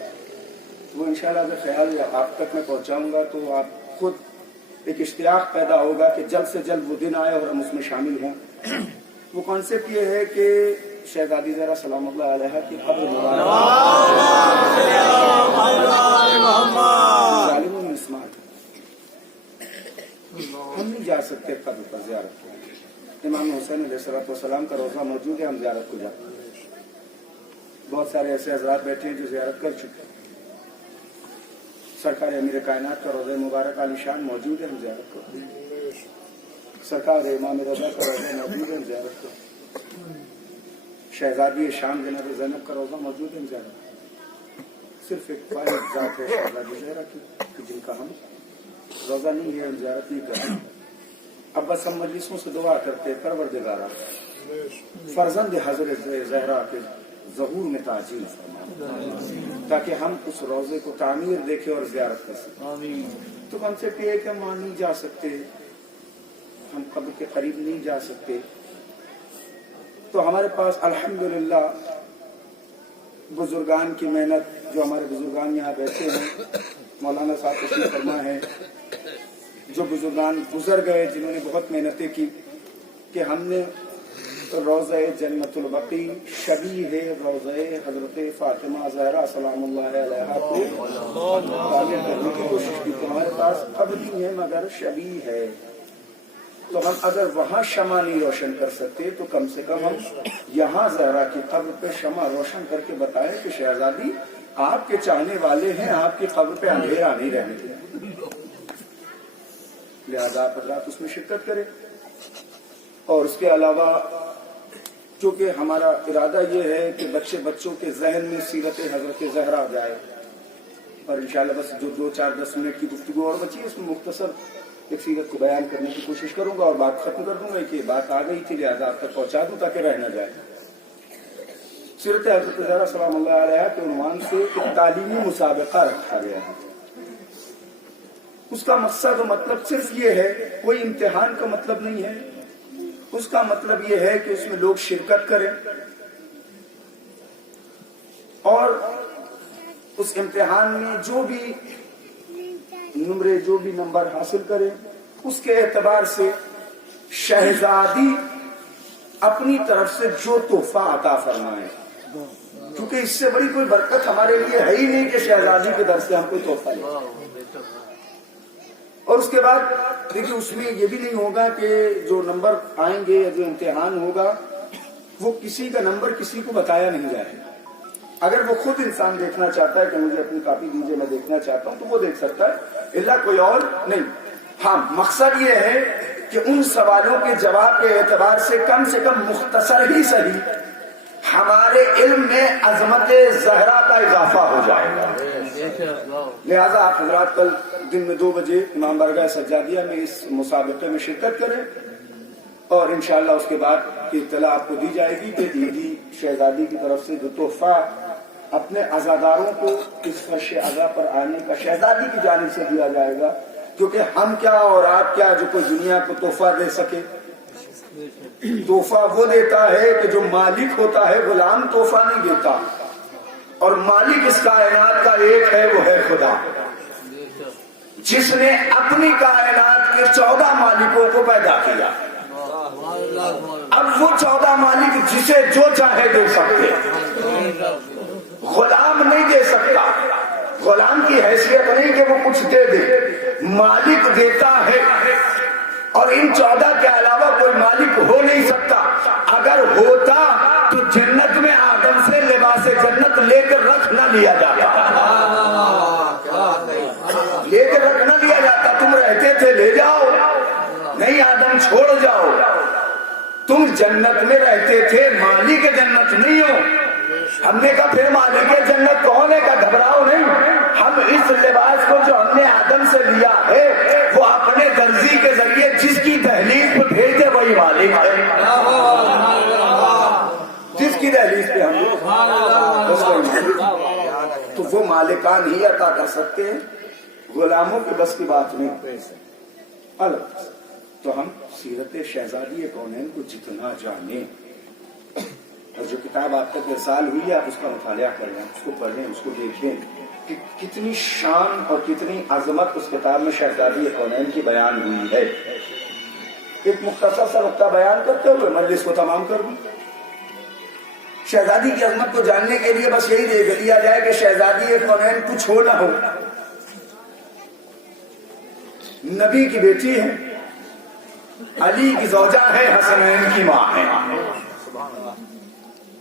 وہ انشاءاللہ اگر خیال آپ تک میں پہنچاؤں گا تو آپ خود ایک اشتیاق پیدا ہوگا کہ جلد سے جلد وہ دن آئے اور ہم اس میں شامل ہوں. وہ کانسیپٹ یہ ہے کہ شہزادی زہرا سلام اللہ علیہا کی قبر مبارک ہم نہیں جا سکتے قبر پر زیارت کو. امام حسین علیہ السلام کا روضہ موجود ہے، ہم زیارت کو جاتے ہیں. بہت سارے ایسے حضرات بیٹھے ہیں جو زیارت کر چکے ہیں. سرکار امیر کائنات کا روضہ مبارک عالی شان موجود ہے، ہم زیارت کرتے ہیں. سرکار امام رضا کا روضہ موجود ہے، ہم زیارت کرتے ہیں. شہزادی شان جناب زینب کا روضہ موجود ہے، ہم زیارت کرتے ہیں. صرف ایک واحد ذات ہے شہزادی زہرا کی جن کا ہم روضہ نہیں ہے، ہم زیارت نہیں کرتے. اب بس ہم مجلسوں سے دعا کرتے ہیں پروردگارا فرزند حضرت زہرا کے ظہور میں تعجیل فرما تاکہ ہم اس روضے کو تعمیر دیکھیں اور زیارت کر سکیں. تو کانسیپٹ یہ ہے کہ ہم وہاں نہیں جا سکتے، ہم قبر کے قریب نہیں جا سکتے. تو ہمارے پاس الحمدللہ بزرگان کی محنت، جو ہمارے بزرگان یہاں بیٹھے ہیں، مولانا صاحب تشریف فرما ہے، جو بزرگان گزر گئے جنہوں نے بہت محنتیں کی، کہ ہم نے روضہ جنت البقیع شبیہ روضہ حضرت فاطمہ زہرا سلام اللہ علیہا کو تعمیر کرنے کی کوشش کی. تو ہمارے پاس قبر نہیں ہے مگر شبیہ ہے. تو ہم اگر وہاں شمع نہیں روشن کر سکتے تو کم سے کم ہم یہاں زہرا کی قبر پہ شمع روشن کر کے بتائیں کہ شہزادی آپ کے چاہنے والے ہیں، آپ کی قبر پہ اندھیرا نہیں رہنے دیں. لہذا آپ حضرات اس میں شرکت کریں. اور اس کے علاوہ چونکہ ہمارا ارادہ یہ ہے کہ بچوں کے ذہن میں سیرت حضرت زہرا جائے، اور انشاءاللہ بس جو 2-4-10 منٹ کی گفتگو اور بچی ہے اس میں مختصر ایک سیرت کو بیان کرنے کی کوشش کروں گا اور بات ختم کر دوں گا. کہ بات آ گئی تھی لہذا آپ تک پہنچا دوں تاکہ رہ نہ جائے. سیرت حضرت زہرا سلام اللہ علیہا کے عنوان سے ایک تعلیمی مسابقہ رکھا گیا ہے. اس کا مقصد و مطلب صرف یہ ہے، کوئی امتحان کا مطلب نہیں ہے. اس کا مطلب یہ ہے کہ اس میں لوگ شرکت کریں اور اس امتحان میں جو بھی نمبر حاصل کریں اس کے اعتبار سے شہزادی اپنی طرف سے جو تحفہ عطا فرمائے. کیونکہ اس سے بڑی کوئی برکت ہمارے لیے ہے ہی نہیں کہ شہزادی کے در سے ہم کوئی تحفہ لیں. اور اس کے بعد دیکھیے اس میں یہ بھی نہیں ہوگا کہ جو نمبر آئیں گے یا جو امتحان ہوگا وہ کسی کا نمبر کسی کو بتایا نہیں جائے گا. اگر وہ خود انسان دیکھنا چاہتا ہے کہ مجھے اپنی کاپی دیجیے میں دیکھنا چاہتا ہوں تو وہ دیکھ سکتا ہے، الا کوئی اور نہیں. ہاں مقصد یہ ہے کہ ان سوالوں کے جواب کے اعتبار سے کم مختصر ہی صحیح ہمارے علم میں عظمت زہرا کا اضافہ ہو جائے گا. لہذا آپ حضرات کل دن میں 2 بجے امام بارگاہ سجادیہ میں اس مسابقے میں شرکت کریں اور انشاءاللہ اس کے بعد کی اطلاع آپ کو دی جائے گی کہ دیدی شہزادی کی طرف سے جو تحفہ اپنے عزاداروں کو اس فرش عزا پر آنے کا شہزادی کی جانب سے دیا جائے گا. کیونکہ ہم کیا اور آپ کیا جو کوئی دنیا کو تحفہ دے سکے. تحفہ وہ دیتا ہے کہ جو مالک ہوتا ہے، غلام تحفہ نہیں دیتا. اور مالک اس کائنات کا ایک ہے، وہ ہے خدا. جس نے اپنی کائنات کے 14 مالکوں کو پیدا کیا. اب وہ 14 مالک جسے جو چاہے دے سکتے, غلام نہیں دے سکتا. غلام کی حیثیت نہیں کہ وہ کچھ دے دے, مالک دیتا ہے. اور ان 14 کے علاوہ کوئی مالک ہو نہیں سکتا. اگر ہوتا تو جنت میں آدم سے لباس جنت لے کر رکھ نہ لیا جاتا, لے کر رکھ نہ لیا جاتا. تم رہتے تھے لے جاؤ, نہیں آدم چھوڑ جاؤ. تم جنت میں رہتے تھے, مالک جنت نہیں ہو. ہم نے کہا پھر مالک جنت کون ہے؟ کا گھبراؤ نہیں, ہم اس لباس کو جو ہم نے آدم سے لیا ہے وہ اپنے درزی کے ذریعے جس کی دہلیز پہ بھیج دے وہی مالک ہے. جس کی دہلیز پہ ہم تو وہ مالکان ہی عطا کر سکتے ہیں, غلاموں کے بس کی بات نہیں. الگ تو ہم سیرت شہزادی کونین کو جتنا جانیں, اور جو کتاب آپ تک ارسال ہوئی ہے آپ اس کا مطالعہ کر لیں, اس کو پڑھ لیں, اس کو دیکھ لیں کہ کتنی شان اور کتنی عظمت اس کتاب میں شہزادی کونین کی بیان ہوئی ہے. ایک مختصر سا نقطہ بیان کرتے ہوئے مجلس کو تمام کر دوں. شہزادی کی عظمت کو جاننے کے لیے بس یہی دیکھ لیا جائے کہ شہزادی کونین کچھ ہو نہ ہو, نبی کی بیٹی ہے, علی کی زوجہ ہے, حسنین کی ماں ہے.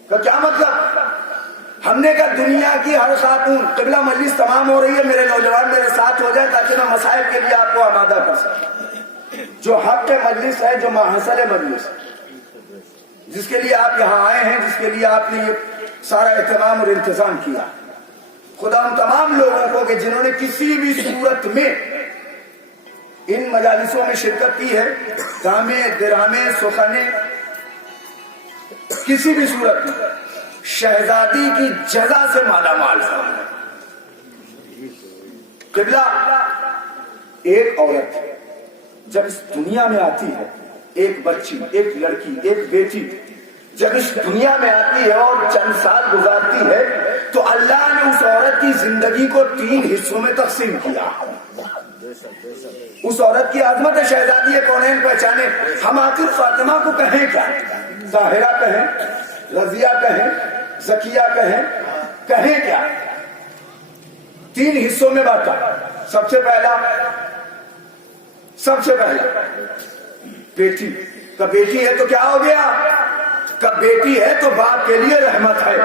کا کیا مطلب؟ ہم نے کہا دنیا کی ہر خاتون, قبلہ مجلس تمام ہو رہی ہے, میرے نوجوان میرے ساتھ ہو جائے تاکہ میں مسائل کے لیے آپ کو آمادہ کر سکوں. جو حق مجلس ہے, جو محصل مجلس, جس کے لیے آپ یہاں آئے ہیں, جس کے لیے آپ نے یہ سارا اہتمام اور انتظام کیا, خدا ان تمام لوگوں کو کہ جنہوں نے کسی بھی صورت میں ان مجالسوں میں شرکت کی ہے, دامے درامے سخنے, کسی بھی صورت میں شہزادی کی جزا سے مالا مال ہے. قبلہ ایک عورت جب اس دنیا میں آتی ہے, ایک بچی, ایک لڑکی, ایک بیٹی جب اس دنیا میں آتی ہے اور چند سال گزارتی ہے تو اللہ نے اس عورت کی زندگی کو 3 حصوں میں تقسیم کیا. اس عورت کی عظمت شہزادی کونین پہچانے. ہم آخر فاطمہ کو کہیں کیا؟ ظاہرہ کہیں, رضیہ کہیں, زکیہ کہیں, کہیں کیا؟ 3 حصوں میں بانٹا. سب سے پہلا بیٹی کا, بیٹی ہے تو کیا ہو گیا؟ کا بیٹی ہے تو باپ کے لیے رحمت ہے,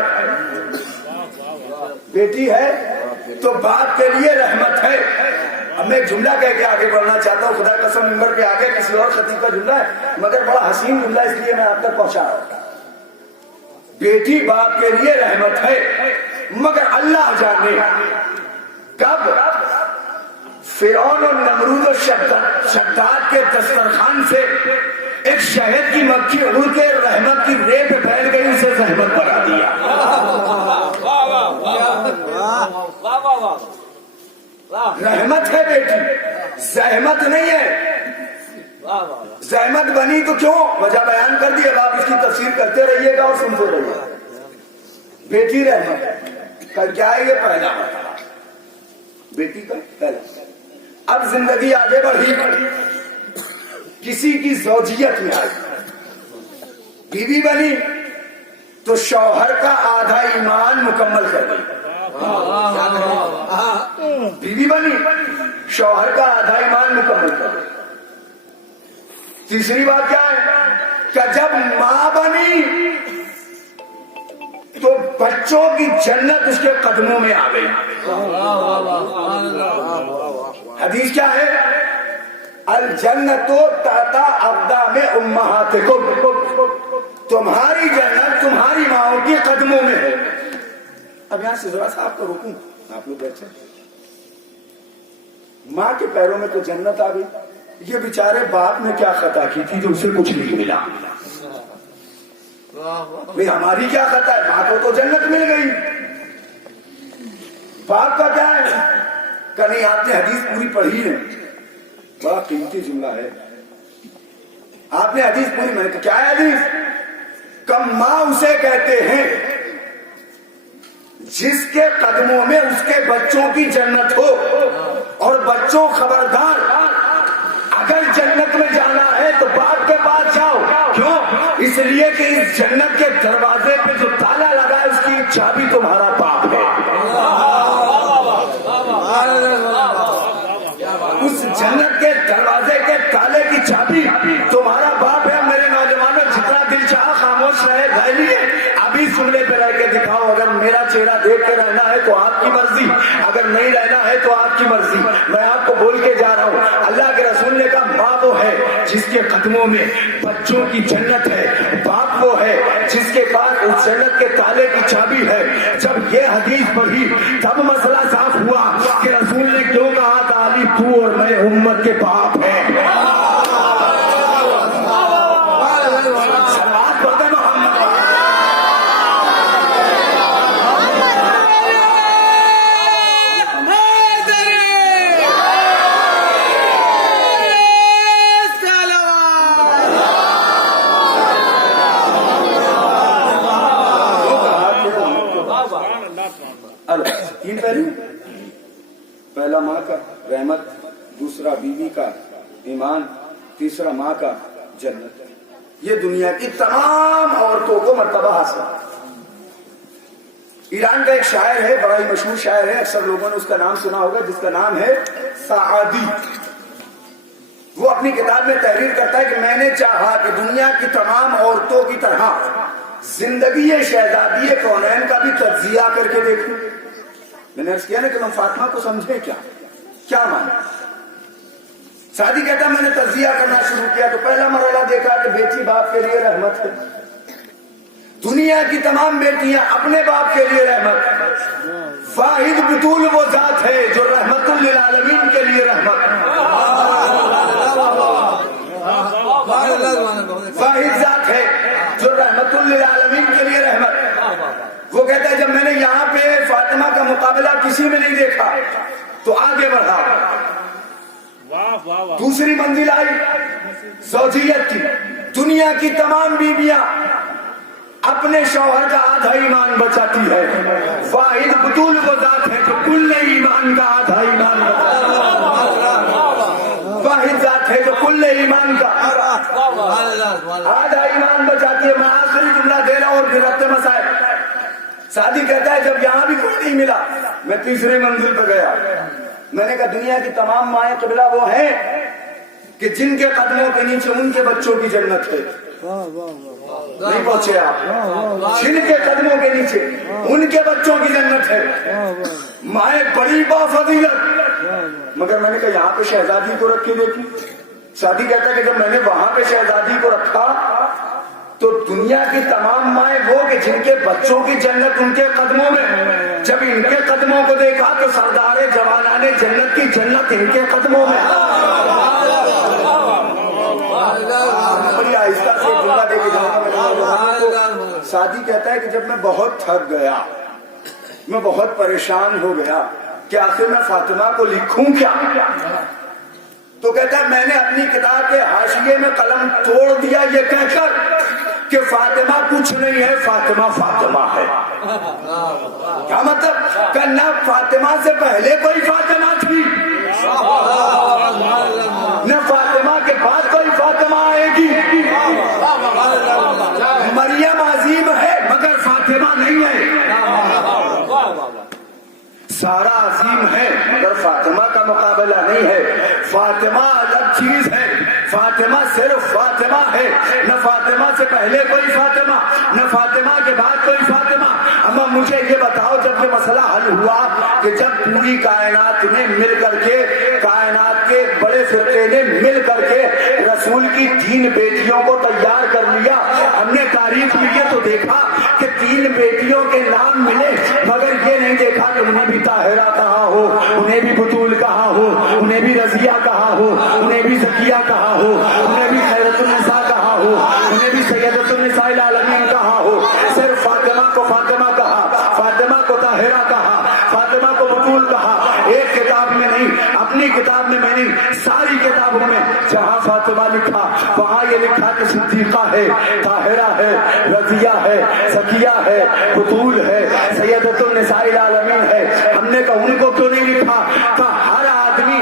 بیٹی ہے تو باپ کے لیے رحمت ہے. اب میں ایک جملہ کہہ کے آگے بڑھنا چاہتا ہوں, خدا قسم ممبر پہ آگے کسی اور خطیب کا جملہ ہے مگر بڑا حسین جملہ, اس لیے میں آپ تک پہنچا رہا ہوں. بیٹی باپ کے لیے رحمت ہے, مگر اللہ جانے کب فرعون اور نمرود و شداد کے دسترخوان سے ایک شہد کی مکھی اڑ کے رحمت کی ریت پھیل گئی, اسے زحمت بنا دیا. رحمت ہے بیٹی, زحمت نہیں ہے. زحمت بنی تو کیوں؟ وجہ بیان کر دی, اب آپ اس کی تفسیر کرتے رہیے گا اور سنتے رہیے گا. بیٹی رحمت کا کیا ہے؟ یہ پہلا بیٹی کا پہلا. اب زندگی آگے بڑھی, کسی کی زوجیت میں آئی, بیوی بنی تو شوہر کا آدھا ایمان مکمل کر دی. بیوی بنی, شوہر کا آدھا ایمان مکمل کر دی. تیسری بات کیا ہے کہ جب ماں بنی تو بچوں کی جنت اس کے قدموں میں آ گئی. حدیث کیا ہے؟ الجنت تحت اقدام امہاتکم, تمہاری جنت تمہاری ماؤں کے قدموں میں ہے. اب یہاں سے ذرا سا آپ کو روکوں, آپ لوگ بیٹھے. ماں کے پیروں میں تو جنت آ گئی, یہ بیچارے باپ نے کیا خطا کی تھی جو اسے کچھ نہیں ملا؟ بھئی ہماری کیا خطا ہے؟ ماں کو تو جنت مل گئی, باپ کا کیا ہے؟ کہ نہیں آپ نے حدیث پوری پڑھی ہے, بڑا قیمتی جملہ ہے. آپ نے حدیث پوری, میں نے کہا کیا ہے حدیث؟ کم ماں اسے کہتے ہیں جس کے قدموں میں اس کے بچوں کی جنت ہو, اور بچوں خبردار، اگر جنت میں جانا ہے تو باپ کے پاس جاؤ. کیوں؟ اس لیے کہ اس جنت کے دروازے پہ جو تالا لگا ہے اس کی چابی تمہارا باپ ہے. اس جنت کے دروازے کے تالے کی چابی تمہارا باپ ہے. میرے نوجوانوں جتنا دل چاہا خاموش رہے، گھائلی ہے، ابھی سننے پہ رہ کے دکھاؤ. اگر میرا چہرہ دیکھ کے رہنا ہے تو آپ کی مرضی، اگر نہیں رہنا ہے تو آپ کی مرضی. میں آپ کو بول کے جا رہا ہوں، اللہ کے رسول نے کہا ماں وہ ہے جس کے قدموں میں بچوں کی جنت ہے، باپ وہ ہے جس کے پاس اس جنت کے تالے کی چابی ہے. جب یہ حدیث پڑھی تب مسئلہ صاف ہوا کہ رسول نے کیوں کہا تھا علی تو اور میں امت کے باپ ہیں. تین پہلو، پہلا ماں کا رحمت، دوسرا بیوی کا ایمان، تیسرا ماں کا جنت. یہ دنیا کی تمام عورتوں کو مرتبہ حاصل. ایران کا ایک شاعر ہے، بڑا ہی مشہور شاعر ہے، اکثر لوگوں نے اس کا نام سنا ہوگا، جس کا نام ہے سعدی. وہ اپنی کتاب میں تحریر کرتا ہے کہ میں نے چاہا کہ دنیا کی تمام عورتوں کی طرح زندگی شہزادی کونین کا بھی تجزیہ کر کے دیکھوں. میں نے عرض کیا نا کہ تم فاطمہ کو سمجھے کیا مانا. سعدی کہتا ہے میں نے تجزیہ کرنا شروع کیا تو پہلا مرحلہ دیکھا کہ بیٹی باپ کے لیے رحمت ہے. دنیا کی تمام بیٹیاں اپنے باپ کے لیے رحمت. واحد بطول وہ ذات ہے جو رحمت للعالمین کے لیے رحمت. واحد ذات ہے جو رحمت للعالمین کے لیے رحمت. وہ کہتا ہے جب میں نے یہاں پہ فاطمہ کا مقابلہ کسی میں نہیں دیکھا تو آگے بڑھا. دوسری منزل آئی زوجیت کی. دنیا کی تمام بیویاں اپنے شوہر کا آدھا ایمان بچاتی ہے. واحد بطول وہ ذات ہے جو کل ایمان کا آدھا ایمان بچاتی ہے. واحد ذات ہے جو کل ایمان کا آدھا ایمان بچاتی ہے. میں آخری جملہ دے رہا ہوں اور پھر ربط مسائل. سعدی کہتا ہے جب یہاں بھی کوئی نہیں ملا میں تیسری منزل پہ گیا. میں نے کہا دنیا کی تمام مائیں قبلہ وہ ہیں کہ جن کے قدموں کے نیچے ان کے بچوں کی جنت ہے. نہیں پہنچے آپ. جن کے قدموں کے نیچے ان کے بچوں کی جنت ہے. مائیں بڑی بافضیلت. مگر میں نے کہا یہاں پہ شہزادی کو رکھ کے دیکھی. سعدی کہتا ہے کہ جب میں نے وہاں پہ شہزادی کو رکھا تو دنیا کی تمام مائیں وہ کہ جن کے بچوں کی جنت ان کے قدموں میں. جب ان کے قدموں کو دیکھا تو سردار جوانان جنت کی جنت ان کے قدموں میں. بڑی آہستہ سے جملہ دے کے جاؤں. سعدی کہتا ہے کہ جب میں بہت تھک گیا، میں بہت پریشان ہو گیا کہ آخر میں فاطمہ کو لکھوں کیا، تو کہتا ہے میں نے اپنی کتاب کے حاشیے میں قلم توڑ دیا یہ کہہ کر کہ فاطمہ کچھ نہیں ہے، فاطمہ فاطمہ ہے. کیا مطلب کہ نہ فاطمہ سے پہلے کوئی فاطمہ تھی نہ فاطمہ کے بعد کوئی فاطمہ آئے گی. مریم عظیم ہے مگر فاطمہ نہیں ہے. سارا عظیم ہے مگر فاطمہ کا مقابلہ نہیں ہے. فاطمہ الگ چیز ہے. فاطمہ صرف فاطمہ ہے. نہ فاطمہ سے پہلے کوئی فاطمہ نہ فاطمہ کے بعد کوئی فاطمہ. اما مجھے یہ بتاؤ جب یہ مسئلہ حل ہوا کہ جب پوری کائنات نے مل کر کے، کائنات کے بڑے فرقے نے مل کر کے رسول کی 3 بیٹیوں کو تیار کر لیا، ہم نے تاریخ کی تو دیکھا کہ 3 بیٹیوں کے نام ملے مگر یہ نہیں دیکھا کہ انہیں بھی طاہرہ کہا ہو، انہیں بھی بطول کہا ہو، انہیں بھی رضیہ کہا ہو، انہیں بھی زکیہ کہا ہو، انہیں بھی خیرت النساء کہا ہو، انہیں بھی سیدۃ النساء العالمین کہا ہو. صرف فاطمہ کو فاطمہ کہا، فاطمہ کو طاہرہ کہا، فاطمہ کو بطول کہا. ایک کتاب میں نہیں، اپنی کتاب میں نہیں، ساری کتابوں میں جہاں فاطمہ لکھا وہاں یہ لکھا کہ صدیقہ ہے، طاہرہ ہے، رضیہ ہے، زکیہ ہے، بطول ہے، سیدۃ النساء العالمین ہے. ہم نے کہا ان کو کیوں نہیں لکھا؟ کہ ہر آدمی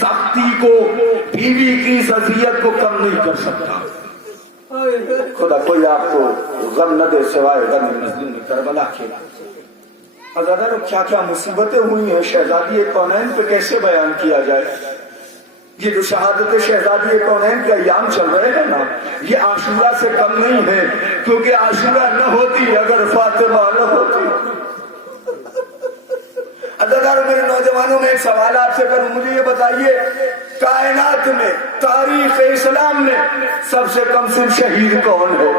سختی کو، بیوی کی اس اذیت کو کم نہیں کر سکتا۔ خدا کوئی آپ کو غم نہ دے سوائے غم مظلوم کربلا کے۔ حضرات کیا کیا مصیبتیں ہوئی ہیں شہزادی کونین پہ کیسے بیان کیا جائے؟ یہ جو شہادت شہزادی کونین کے ایام چل رہے ہیں نا، یہ عاشورہ سے کم نہیں ہے، کیونکہ عاشورہ نہ ہوتی اگر فاطمہ نہ ہوتی۔ عزیزانو میرے نوجوانوں میں ایک سوال آپ سے کروں، مجھے یہ بتائیے کائنات میں تاریخ اسلام میں سب سے کم سن شہید کون ہے؟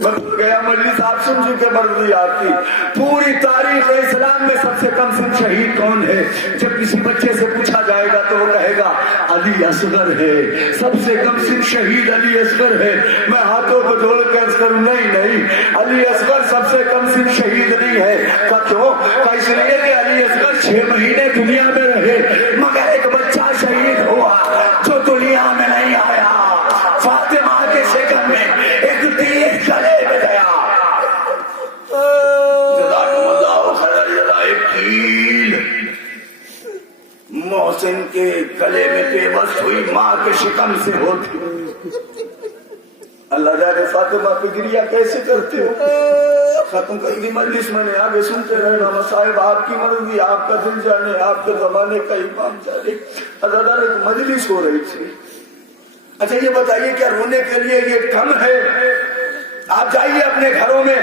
میں بھول گیا مجلس آپ سن چکے مرضی آپ کی، پوری تاریخ اسلام میں سب سے کم سن شہید کون ہے؟ جب کسی بچے سے پوچھا جائے گا تو وہ کہے گا علی اصغر ہے، سب سے کم سن شہید علی اصغر ہے۔ میں ہاتھوں کو جوڑ کر عرض کروں نہیں، علی اصغر سب سے کم سن شہید نہیں ہے۔ کیوں؟ اس لیے کہ علی اصغر 6 مہینے دنیا میں رہے، مگر ایک بچہ شہید ہوا جو دنیا میں نہیں آیا، فاطمہ کے شکم میں ایک تیر گلے میں گیا۔ جزاکم اللہ خیر، ایک تیر محسن کے گلے میں پیوست ہوئی ماں کے شکم سے ہوتی۔ اللہ جانے فاطمہ پہ گریہ کیسے کرتے ہو؟ ختم کر دی مجلس، میں نے آگے سنتے رہنا، مصائب آپ کی مرضی، آپ کا دل جانے، آپ کے زمانے کا امام جانے۔ حضرات ایک مجلس ہو رہی تھی۔ اچھا یہ بتائیے کیا رونے کے لیے یہ کم ہے؟ آپ جائیے اپنے گھروں میں،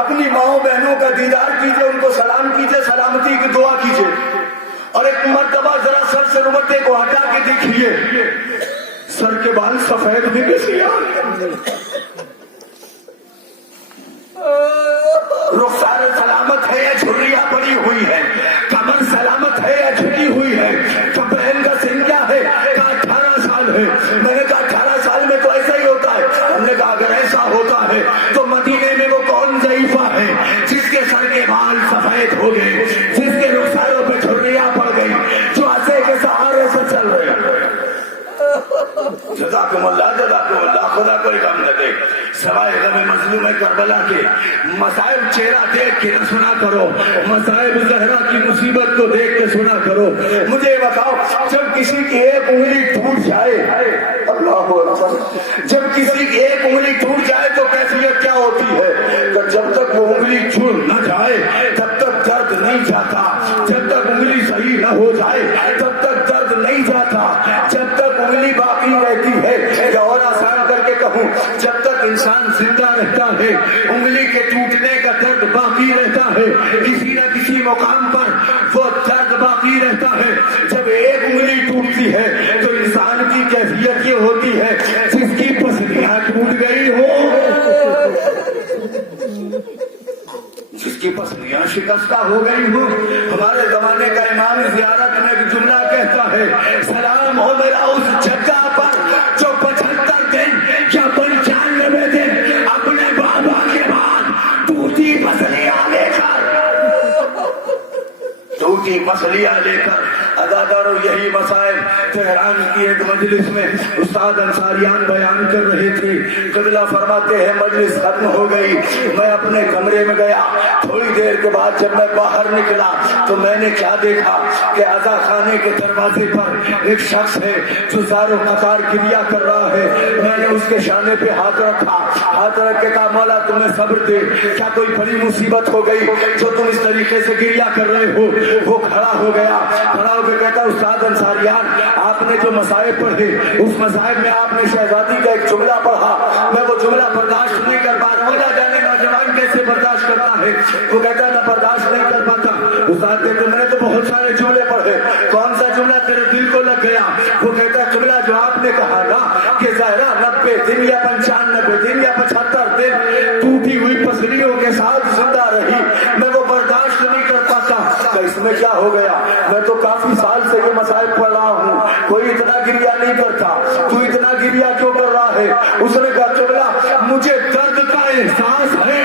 اپنی ماؤں بہنوں کا دیدار کیجئے، ان کو سلام کیجئے، سلامتی کی دعا کیجئے، اور ایک مرتبہ ذرا سر سے رومتے کو ہٹا کے دیکھیے، سر کے بال سفید بھی کیسے آئے، رخسار سلامت ہے یا جھریاں پڑی ہوئی ہے، کمر سلامت ہے یا جھکی ہوئی ہے، بہن کا سن کیا ہے؟ کہا 18 سال ہے۔ میں نے کہا 18 سال میں تو ایسا ہی ہوتا ہے۔ ہم نے کہا اگر ایسا ہوتا ہے تو مدینے میں وہ کون ضعیفہ ہے جس کے سر کے بال سفید ہو گئے، جس کے رخساروں پہ جھریاں پڑ گئی، جو عصا کے سہارے سے چل رہے ہیں؟ جزاکم اللہ، خدا کوئی غم نہ دے سوائے غم مظلوم کربلا کے۔ مصائب چہرہ دیکھ کے نہ سنا کرو، مصائب زہرا کی مصیبت کو دیکھ کے سنا کرو۔ مجھے بتاؤ جب کسی کی ایک انگلی ٹوٹ جائے، اللہ اکبر، جب کسی کی ایک انگلی ٹوٹ جائے تو کیفیت کیا ہوتی ہے؟ کہ جب تک وہ انگلی جڑ نہ جائے تب تک درد نہیں جاتا، جب تک انگلی صحیح نہ ہو جائے تب تک درد نہیں جاتا، جب تک انگلی باقی رہتی ہے، یا اور آسان کر کے کہوں جب تک انسان زندہ رہتا ہے انگلی کے ٹوٹنے کا درد باقی رہتا ہے، کسی نہ کسی مقام پر وہ درد باقی رہتا ہے۔ جب ایک انگلی ٹوٹتی ہے تو انسان کی کیفیت یہ ہوتی ہے جس کی پسلیاں ٹوٹ گئی ہو، جس کی پسلیاں شکستہ ہو گئی ہو۔ ہمارے زمانے کا امام زیارت میں ایک جملہ کہتا ہے، سلام ہو میرا اس جگہ پر جو 75 دن یا 95 دن اپنے بابا کے بعد ٹوٹی پسلیاں لے کر ادادارو یہی مسائل تہران کی ایک مجلس میں استاد انصاریان بیان کر رہے تھے۔ قبلہ فرماتے ہیں مجلس ختم ہو گئی، میں اپنے کمرے میں گیا، تھوڑی دیر کے بعد جب میں باہر نکلا تو میں نے کیا دیکھا کہ عزا خانے کے دروازے پر ایک شخص ہے جو زار و قطار گریہ کر رہا ہے۔ میں نے اس کے شانے پہ ہاتھ رکھا، ہاتھ رکھ کے کہا مولا تمہیں صبر دے، کیا کوئی بڑی مصیبت ہو گئی جو تم اس طریقے سے گریہ کر رہے ہو؟ وہ کھڑا ہو گیا، کھڑا ہو کے کہتا استاد انصاریان آپ نے جو مصائب پڑھے اس مصائب میں آپ نے شہزادی کا ایک جملہ پڑھا، میں وہ جملہ برداشت نہیں کر پا، مولا جانے نوجوان کیسے برداشت کرتا ہے؟ وہ کہتا میں برداشت نہیں کر پاتا۔ استاد کہتے میں نے تو بہت سارے جملے پڑھے، کون سا جملہ تیرے دل کو لگ گیا؟ وہ کہتا جملہ جو آپ نے کہا نا کہ زہرا 90 دن یا 95 دن یا 75 دن ٹوٹی ہوئی پسلیوں کے ساتھ زندہ رہی، میں وہ برداشت نہیں کر پاتا۔ اس میں کیا ہو گیا؟ میں تو کافی سال سے یہ مسائل پڑھ رہا ہوں، کوئی اتنا گریہ نہیں کرتا، تو اتنا گریہ کیوں کر رہا ہے؟ اس نے کہا قبلہ مجھے درد کا احساس ہے۔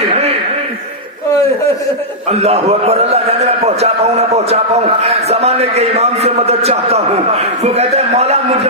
اللہ اکبر، اللہ جانے میں پہنچا پاؤں نہ پہنچا پہنچا پاؤں، زمانے کے امام سے مدد چاہتا ہوں۔ وہ کہتا ہے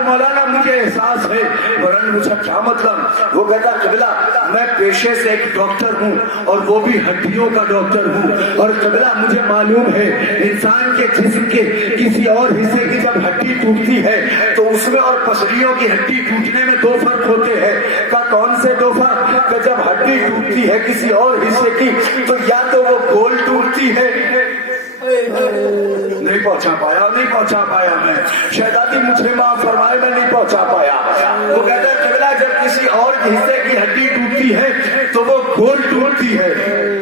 مولانا مجھے احساس ہے۔ مولانا پوچھا کیا مطلب؟ وہ کہتا ہے قبلہ میں پیشے سے ایک ڈاکٹر ہوں اور وہ بھی ہڈیوں کا ڈاکٹر ہوں، اور قبلہ مجھے معلوم ہے انسان کے جسم کے کسی اور حصے کی جب ہڈی ٹوٹتی ہے تو اس میں اور پسلیوں کی ہڈی ٹوٹنے میں دو فرق ہوتے ہیں۔ کہ کون سے دو فرق؟ کہ جب ہڈی ٹوٹتی ہے کسی اور حصے کی تو یا تو وہ گول ٹوٹتی ہے، نہیں پہنچا پایا میں، شہزادی مجھے معاف فرمائے، میں نہیں پہنچا پایا۔ وہ کہتا ہے قبلہ جب کسی اور حصے کی ہڈی ٹوٹتی ہے تو وہ گول ٹوٹتی ہے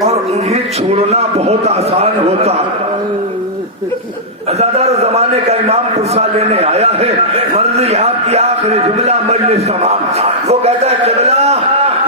اور انہیں چھوڑنا بہت آسان ہوتا۔ ازادار زمانے کا امام پرسہ لینے آیا ہے، مرضی آپ کی آخری جملہ مجلس تمام۔ وہ کہتا ہے قبلہ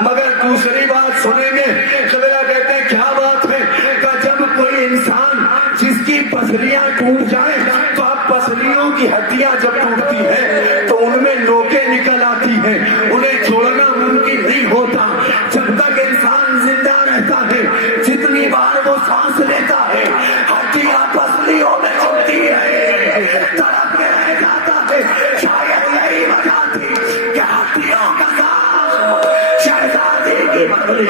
مگر دوسری بات سنیں گے؟ قبلہ کہتے ہیں کیا بات ہے؟ کہ جب کوئی انسان جس کی پسلیاں ٹوٹ جائیں تو اب پسلیوں کی ہڈیاں جب ٹوٹتی ہیں تو ان میں نوکیں نکل آتی ہیں، انہیں چھوڑنا ممکن نہیں ہوتا۔ جب تک انسان زندہ رہتا ہے جتنی بار وہ سانس لیتا ہے ہڈیاں پسلیوں میں ہوتی ہے، تڑپ کے رہ جاتا ہے۔ شاید یہی وجہ تھی کہ ہڈیوں کا سانس شہزادی کی بدلی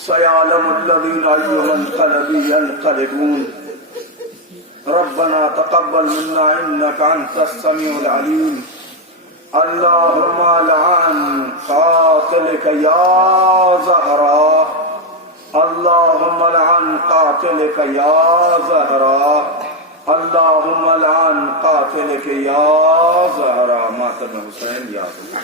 سيعلم الذين أيها القلب ينقلبون ربنا تقبل منا إنك أنت السميع العليم اللهم لعن قاتلك يا زهراء اللهم لعن قاتلك يا زهراء اللهم لعن قاتلك يا زهراء ماتم حسین یا اللہ